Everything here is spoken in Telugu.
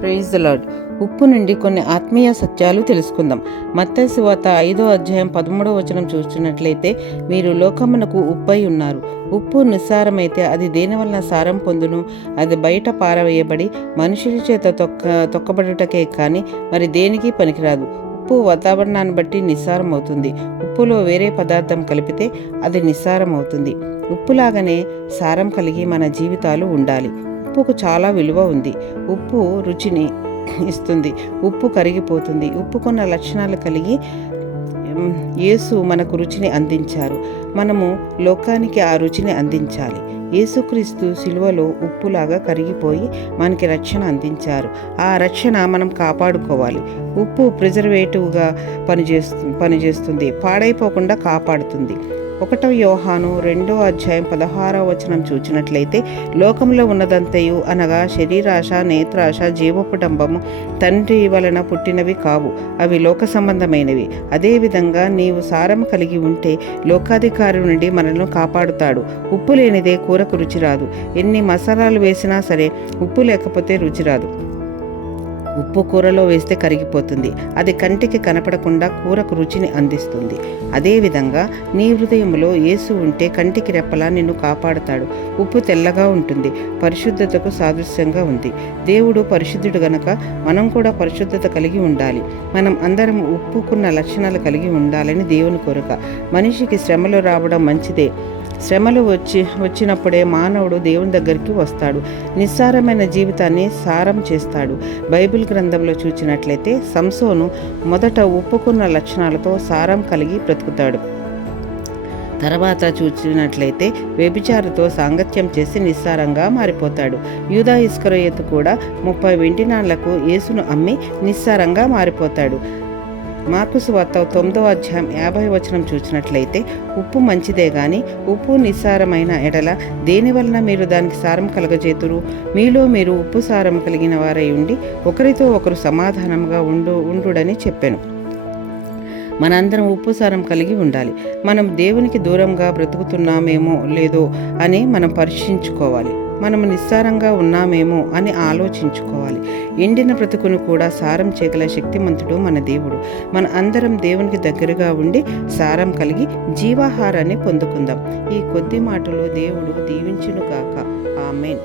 Praise the lord. ఉప్పు నుండి కొన్ని ఆత్మీయ సత్యాలు తెలుసుకుందాం. మత్తయి సువార్త 5వ అధ్యాయం 13వ వచనం చూస్తున్నట్లయితే, మీరు లోకమునకు ఉప్పై ఉన్నారు. ఉప్పు నిస్సారమైతే అది దేని వలన సారం పొందును? అది బయట పారవేయబడి మనుషుల చేత తొక్కబడుటకే కానీ మరి దేనికి పనికిరాదు. ఉప్పు వాతావరణాన్ని బట్టి నిస్సారం అవుతుంది. ఉప్పులో వేరే పదార్థం కలిపితే అది నిస్సారం అవుతుంది. ఉప్పులాగానే సారం కలిగి మన జీవితాలు ఉండాలి. ఉప్పుకు చాలా విలువ ఉంది. ఉప్పు రుచిని ఇస్తుంది. ఉప్పు కరిగిపోతుంది. ఉప్పుకున్న లక్షణాలు కలిగి యేసు మనకు రుచిని అందించారు. మనము లోకానికి ఆ రుచిని అందించాలి. యేసుక్రీస్తు సిలువలో ఉప్పులాగా కరిగిపోయి మనకి రక్షణ అందించారు. ఆ రక్షణ మనం కాపాడుకోవాలి. ఉప్పు ప్రిజర్వేటివ్గా పనిచేస్తుంది. పాడైపోకుండా కాపాడుతుంది. 1 యోహాను 2వ అధ్యాయం 16వ వచనం చూచినట్లయితే, లోకంలో ఉన్నదంతయు అనగా శరీరాశ, నేత్రాశ, జీవపు డంబము తండ్రి వలన పుట్టినవి కావు, అవి లోక సంబంధమైనవి. అదేవిధంగా నీవు సారం కలిగి ఉంటే లోకాధికారి నుండి మనల్ని కాపాడుతాడు. ఉప్పు లేనిదే కూరకు రుచి రాదు. ఎన్ని మసాలాలు వేసినా సరే ఉప్పు లేకపోతే రుచి రాదు. ఉప్పు కూరలో వేస్తే కరిగిపోతుంది. అది కంటికి కనపడకుండా కూరకు రుచిని అందిస్తుంది. అదేవిధంగా నీ హృదయంలో యేసు ఉంటే కంటికి రెప్పలా నిన్ను కాపాడుతాడు. ఉప్పు తెల్లగా ఉంటుంది. పరిశుద్ధతకు సాదృశ్యంగా ఉంది. దేవుడు పరిశుద్ధుడు గనక మనం కూడా పరిశుద్ధత కలిగి ఉండాలి. మనం అందరం ఉప్పుకున్న లక్షణాలు కలిగి ఉండాలని దేవుని కోరిక. మనిషికి శ్రమలు రావడం మంచిదే. శ్రమలు వచ్చినప్పుడే మానవుడు దేవుని దగ్గరికి వస్తాడు. నిస్సారమైన జీవితాన్ని సారం చేస్తాడు. బైబిల్ గ్రంథంలో చూచినట్లయితే సంసోను మొదట ఉప్పుకున్న లక్షణాలతో సారం కలిగి బ్రతుకుతాడు. తర్వాత చూసినట్లయితే వ్యభిచారితో సాంగత్యం చేసి నిస్సారంగా మారిపోతాడు. యూదా ఇస్కరియోతు కూడా 30 వెండి నాణ్లకు యేసును అమ్మి నిస్సారంగా మారిపోతాడు. మార్కు సువార్త 9వ అధ్యాయం 50వ వచనం చూసినట్లయితే, ఉప్పు మంచిదే గాని ఉప్పు నిస్సారమైన ఎడల దేని వలన మీరు దానికి సారం కలగజేతురు? మీలో మీరు ఉప్పు సారం కలిగిన వారై ఉండి ఒకరితో ఒకరు సమాధానంగా ఉండుడని చెప్పాను. మనందరం ఉప్పు సారం కలిగి ఉండాలి. మనం దేవునికి దూరంగా బ్రతుకుతున్నామేమో లేదో అని మనం పరీక్షించుకోవాలి. మనము నిస్సారంగా ఉన్నామేమో అని ఆలోచించుకోవాలి. ఎండిన బ్రతుకును కూడా సారం చేయగల శక్తిమంతుడు మన దేవుడు. మన అందరం దేవునికి దగ్గరగా ఉండి సారం కలిగి జీవాహారాన్ని పొందుకుందాం. ఈ కొద్ది మాటలు దేవుడు దీవించునుగాక. ఆమేన్.